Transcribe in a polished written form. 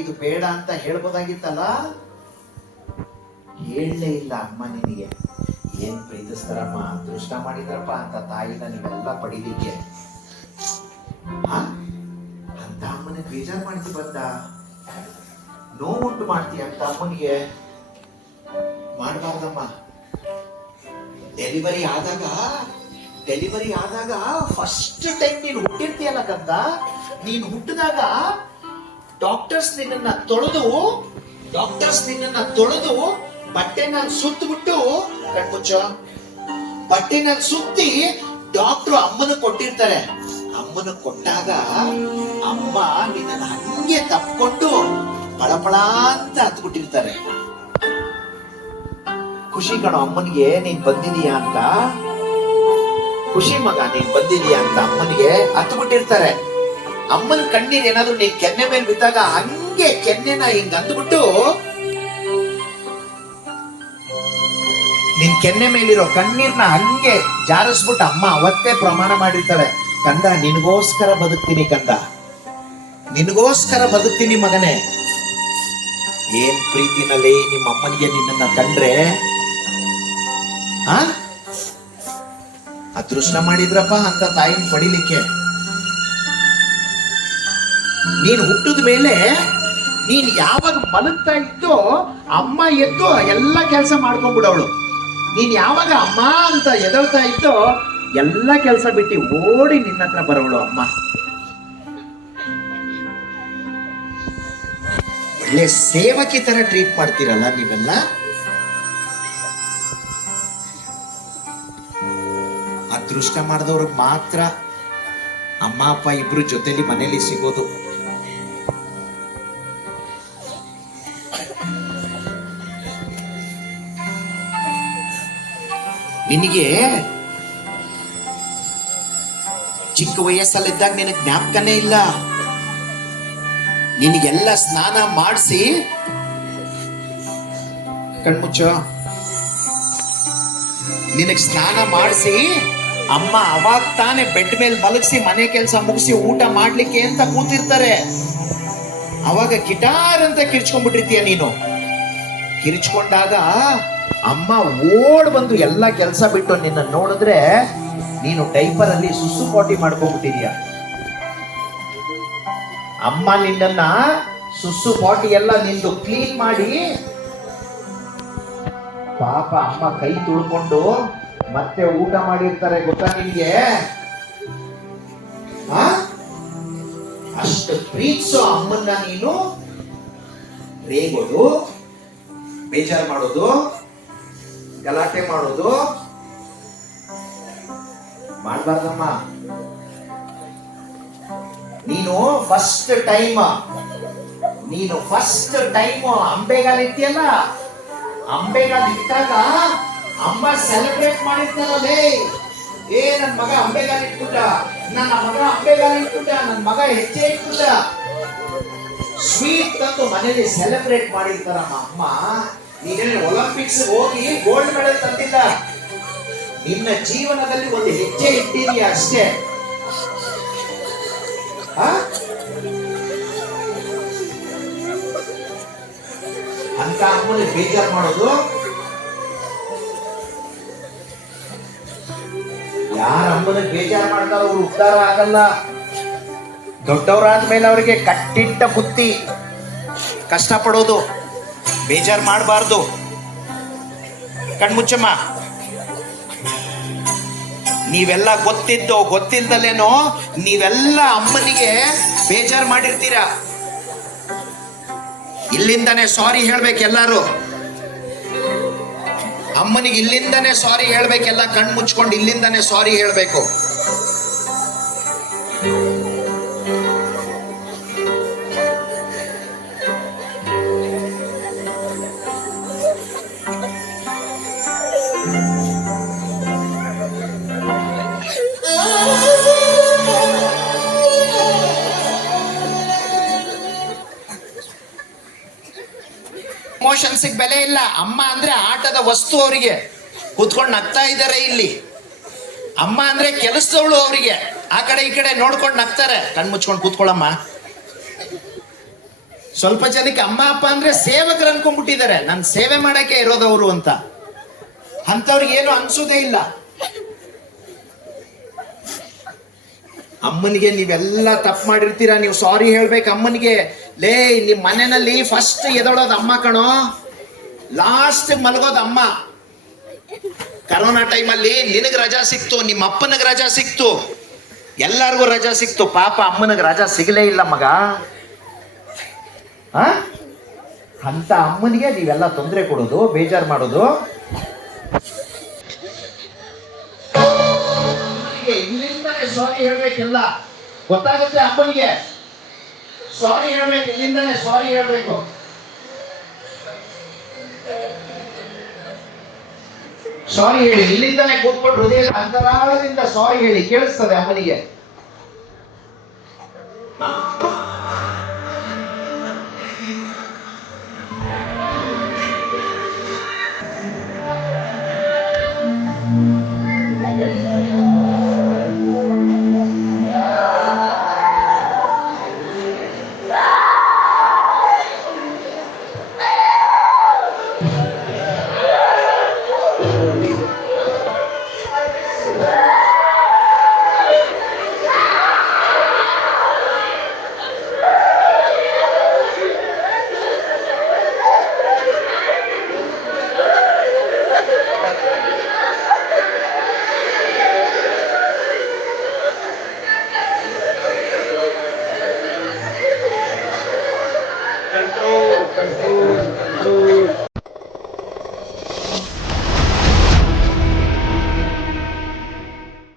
ಇದು ಬೇಡ ಅಂತ ಹೇಳ್ಬೋದಾಗಿತ್ತಲ್ಲ, ಹೇಳಲೇ ಇಲ್ಲ ಅಮ್ಮ. ನಿನಗೆ ಏನ್ ಪ್ರೀತಿಸ್ತಾರಮ್ಮ, ಅದೃಷ್ಟ ಮಾಡಿದ್ರಪ್ಪ ಅಂತ ತಾಯಿನ ನೀವೆಲ್ಲ ಪಡಿಲಿಕ್ಕೆ. ಅಂತ ಅಮ್ಮನ ಬೇಜಾರು ಮಾಡ್ತಿ ಬಂದ, ನೋವುಂಟು ಮಾಡ್ತೀಯ ಅಂತ ಅಮ್ಮನಿಗೆ. ಮಾಡಬಾರ್ದಮ್ಮ. ಡೆಲಿವರಿ ಆದಾಗ ಫಸ್ಟ್ ಟೈಮ್ ನೀನು ಹುಟ್ಟಿರ್ತೀಯಲ್ಲ ಕಂದ, ನೀನು ಹುಟ್ಟಿದಾಗ ಡಾಕ್ಟರ್ಸ್ ನಿನ್ನನ್ನ ತೊಳೆದು ಬಟ್ಟೆನಲ್ಲಿ ಸುತ್ತಬಿಟ್ಟು, ಕಣ್ಮುಚ್ಚ, ಬಟ್ಟೆನಲ್ಲಿ ಸುತ್ತಿ ಡಾಕ್ಟ್ರು ಅಮ್ಮನ ಕೊಟ್ಟಿರ್ತಾರೆ. ಅಮ್ಮನ ಕೊಟ್ಟಾಗ ಅಮ್ಮ ನಿನ್ನ ಹಂಗೆ ತಪ್ಕೊಂಡು ಪಳಪಳ ಅಂತ ಹತ್ಬಿಟ್ಟಿರ್ತಾರೆ. ಖುಷಿ ಕಣೋ ಅಮ್ಮನಿಗೆ ನೀನ್ ಬಂದಿದೀಯಾ ಅಂತ, ಖುಷಿ ಮಗ ನೀನ್ ಬಂದಿದೀಯಾ ಅಂತ ಅಮ್ಮನಿಗೆ ಹತ್ಬಿಟ್ಟಿರ್ತಾರೆ. ಅಮ್ಮನ ಕಣ್ಣೀರ್ ಏನಾದ್ರು ನೀನ್ ಕೆನ್ನೆ ಮೇಲೆ ಬಿದ್ದಾಗ ಹಂಗೆ ಕೆನ್ನೆನ ಹಿಂಗ್ ಅಂದ್ಬಿಟ್ಟು ನಿನ್ ಕೆನ್ನೆ ಮೇಲಿರೋ ಕಣ್ಣೀರ್ನ ಹಂಗೆ ಜಾರಿಸ್ಬಿಟ್ಟು ಅಮ್ಮ ಅವತ್ತೇ ಪ್ರಮಾಣ ಮಾಡಿರ್ತಾಳೆ, ಕಂದ ನಿನಗೋಸ್ಕರ ಬದುಕ್ತೀನಿ, ಕಂದ ನಿನಗೋಸ್ಕರ ಬದುಕ್ತೀನಿ ಮಗನೇ. ಏನ್ ಪ್ರೀತಿನಲ್ಲಿ ನಿಮ್ಮ ಅಮ್ಮನಿಗೆ ನಿನ್ನನ್ನ ಕಂಡ್ರೆ ಅದೃಷ್ಟ ಮಾಡಿದ್ರಪ್ಪ ಅಂತ ತಾಯಿನ ಪಡಿಲಿಕ್ಕೆ. ನೀನು ಹುಟ್ಟಿದ ಮೇಲೆ ನೀನ್ ಯಾವಾಗ ಮಲಗ್ತಾ ಇದ್ದೋ ಅಮ್ಮ ಎದ್ದು ಎಲ್ಲ ಕೆಲಸ ಮಾಡ್ಕೊಂಡ್ಬಿಡವಳು. ನೀನ್ ಯಾವಾಗ ಅಮ್ಮ ಅಂತ ಎದಳ್ತಾ ಇದ್ದೋ ಎಲ್ಲ ಕೆಲಸ ಬಿಟ್ಟು ಓಡಿ ನಿನ್ನ ಹತ್ರ ಬರೋಳು ಅಮ್ಮ. ಒಳ್ಳೆ ಸೇವಕಿ ತರ ಟ್ರೀಟ್ ಮಾಡ್ತೀರಲ್ಲ ನೀವೆಲ್ಲ. ಅದೃಷ್ಟ ಮಾಡಿದವ್ರಿಗೆ ಮಾತ್ರ ಅಮ್ಮ ಅಪ್ಪ ಇಬ್ರು ಜೊತೆಲಿ ಮನೇಲಿ ಸಿಗೋದು. ನಿನಗೆ ಚಿಕ್ಕ ವಯಸ್ಸಲ್ಲಿದ್ದಾಗ ನಿನಗೆ ಜ್ಞಾಪಕನೇ ಇಲ್ಲ. ನಿನಗೆಲ್ಲ ಸ್ನಾನ ಮಾಡಿಸಿ, ಕಣ್ಮುಚ್ಚ, ನಿನಗೆ ಸ್ನಾನ ಮಾಡಿಸಿ ಅಮ್ಮ ಅವಾಗ ತಾನೇ ಬೆಡ್ ಮೇಲೆ ಮಲಗಿಸಿ ಮನೆ ಕೆಲಸ ಮುಗಿಸಿ ಊಟ ಮಾಡ್ಲಿಕ್ಕೆ ಅಂತ ಕೂತಿರ್ತಾರೆ. ಅವಾಗ ಗಿಟಾರ್ ಅಂತ ಕಿರ್ಚ್ಕೊಂಡ್ಬಿಟ್ಟಿರ್ತೀಯ ನೀನು. ಕಿರ್ಚ್ಕೊಂಡಾಗ ಅಮ್ಮ ಓಡ್ ಬಂದು ಎಲ್ಲ ಕೆಲಸ ಬಿಟ್ಟು ನಿನ್ನ ನೋಡಿದ್ರೆ ನೀನು ಡೈಪರ್ ಅಲ್ಲಿ ಸುಸು ಪಾಟಿ ಮಾಡ್ಕೊಂಡ್ಬಿಟ್ಟಿದೀಯ. ಅಮ್ಮ ನಿನ್ನನ್ನ ಸುಸು ಪಾಟಿ ಎಲ್ಲ ನಿಂದು ಕ್ಲೀನ್ ಮಾಡಿ, ಪಾಪ ಅಮ್ಮ ಕೈ ತುಳ್ಕೊಂಡು ಮತ್ತೆ ಊಟ ಮಾಡಿರ್ತಾರೆ, ಗೊತ್ತಾ ನಿನ್ಗೆ? ಅಷ್ಟು ಪ್ರೀತಿಸೋ ಅಮ್ಮನ್ನ ನೀನು ರೇಗೋದು, ಬೇಜಾರು ಮಾಡೋದು, ಗಲಾಟೆ ಮಾಡೋದು ಮಾಡಬಾರ್ದಮ್ಮ. ನೀನು ಫಸ್ಟ್ ಟೈಮ್ ಅಂಬೆಗಾಲ ಇಟ್ಟಿಯಲ್ಲ, ಅಂಬೆಗಾಲ ಇಟ್ಟಾಗ ಅಮ್ಮ ಸೆಲೆಬ್ರೇಟ್ ಮಾಡಿರ್ತಾರಲ್ಲೇ, ನನ್ ಮಗ ಅಂಬೆಗಾಲ ಇಟ್ಬಿಟ್ಟ, ನನ್ನ ಮಗ ಹೆಜ್ಜೆ ಇಟ್ಬಿಟ್ಟ, ಸ್ವೀಟ್ ತಂದು ಮನೇಲಿ ಸೆಲೆಬ್ರೇಟ್ ಮಾಡಿರ್ತಾರಮ್ಮ ಅಮ್ಮ. ನೀನೇನು ಒಲಿಂಪಿಕ್ಸ್ ಹೋಗಿ ಗೋಲ್ಡ್ ಮೆಡಲ್ ತಂದಿಲ್ಲ, ನಿನ್ನ ಜೀವನದಲ್ಲಿ ಒಂದು ಹೆಜ್ಜೆ ಇಟ್ಟಿದೀಯ ಅಷ್ಟೇ. ಅಂತ ಅಮ್ಮನಿಗೆ ಬೇಜಾರು ಮಾಡೋದು. ಯಾರ ಅಮ್ಮನಿಗೆ ಬೇಜಾರು ಮಾಡ್ತಾರೋ ಅವ್ರು ಉದ್ಧಾರ ಆಗಲ್ಲ. ದೊಡ್ಡವರಾದ್ಮೇಲೆ ಅವರಿಗೆ ಕಟ್ಟಿಟ್ಟ ಬುತ್ತಿ, ಕಷ್ಟಪಡೋದು, ಬೇಜಾರು ಮಾಡಬಾರ್ದು. ಕಣ್ಮುಚ್ಚಮ್ಮ, ನೀವೆಲ್ಲ ಗೊತ್ತಿಲ್ದಲೇನೋ ನೀವೆಲ್ಲ ಅಮ್ಮನಿಗೆ ಬೇಜಾರು ಮಾಡಿರ್ತೀರಾ. ಇಲ್ಲಿಂದಾನೆ ಸಾರಿ ಹೇಳ್ಬೇಕು ಎಲ್ಲಾರು. ಅಮ್ಮನಿಗೆ ಇಲ್ಲಿಂದಾನೆ ಸಾರಿ ಹೇಳ್ಬೇಕೆಲ್ಲ, ಕಣ್ಣು ಮುಚ್ಕೊಂಡು ಇಲ್ಲಿಂದಾನೆ ಸಾರಿ ಹೇಳ್ಬೇಕು. ಇಮೋಷನ್ಸ್ ಬೆಲೆ ಇಲ್ಲ. ಅಮ್ಮ ಅಂದ್ರೆ ಆಟದ ವಸ್ತು, ಅವರಿಗೆ ಕೂತ್ಕೊಂಡು ನಗ್ತಾ ಇದ್ದಾರೆ ಇಲ್ಲಿ. ಅಮ್ಮ ಅಂದ್ರೆ ಕೆಲಸದವಳು, ಅವರಿಗೆ ಆ ಕಡೆ ಈ ಕಡೆ ನೋಡ್ಕೊಂಡು ನಗ್ತಾರೆ. ಕಣ್ಮುಚ್ಕೊಂಡು ಕೂತ್ಕೊಳ್ಳಮ್ಮ. ಸ್ವಲ್ಪ ಜನಕ್ಕೆ ಅಮ್ಮ ಅಪ್ಪ ಅಂದ್ರೆ ಸೇವಕರು ಅನ್ಕೊಂಡ್ಬಿಟ್ಟಿದ್ದಾರೆ, ನನ್ ಸೇವೆ ಮಾಡಕ್ಕೆ ಇರೋದವರು ಅಂತ. ಅಂಥವ್ರಿಗೆ ಏನು ಅನ್ಸೋದೇ ಇಲ್ಲ. ಅಮ್ಮನಿಗೆ ನೀವೆಲ್ಲ ತಪ್ಪು ಮಾಡಿರ್ತೀರಾ, ನೀವು ಸಾರಿ ಹೇಳ್ಬೇಕು ಅಮ್ಮನಿಗೆ. ಲೇ, ನಿಮ್ ಮನೆಯಲ್ಲಿ ಫಸ್ಟ್ ಎದೊಳೋದು ಅಮ್ಮ ಕಣೋ, ಲಾಸ್ಟ್ ಮಲಗೋದು ಅಮ್ಮ. ಕರೋನಾ ಟೈಮಲ್ಲಿ ನಿನಗ್ ರಜಾ ಸಿಕ್ತು, ನಿಮ್ಮ ಅಪ್ಪನಿಗೆ ರಜಾ ಸಿಕ್ತು, ಎಲ್ಲಾರ್ಗೂ ರಜಾ ಸಿಕ್ತು. ಪಾಪ ಅಮ್ಮನಿಗೆ ರಜಾ ಸಿಗಲೇ ಇಲ್ಲ ಮಗ. ಅಂತ ಅಮ್ಮನಿಗೆ ನೀವೆಲ್ಲ ತೊಂದರೆ ಕೊಡೋದು, ಬೇಜಾರು ಮಾಡೋದು. ಇಲ್ಲಿಂದಾನೆ ಸಾರಿ ಹೇಳ್ಬೇಕೆಲ್ಲ ಗೊತ್ತಾಗುತ್ತೆ ಅಪ್ಪನಿಗೆ. ಸಾರಿ ಹೇಳ್ಬೇಕು, ಇಲ್ಲಿಂದಾನೆ ಸಾರಿ ಹೇಳ್ಬೇಕು. ಸಾರಿ ಹೇಳಿ, ಇಲ್ಲಿಂದಾನೆ ಕೂತ್ಕೊಂಡು ಹೃದಯ ಅಂತರಾಳದಿಂದ ಸಾರಿ ಹೇಳಿ, ಕೇಳಿಸ್ತದೆ ಅಮ್ಮನಿಗೆ.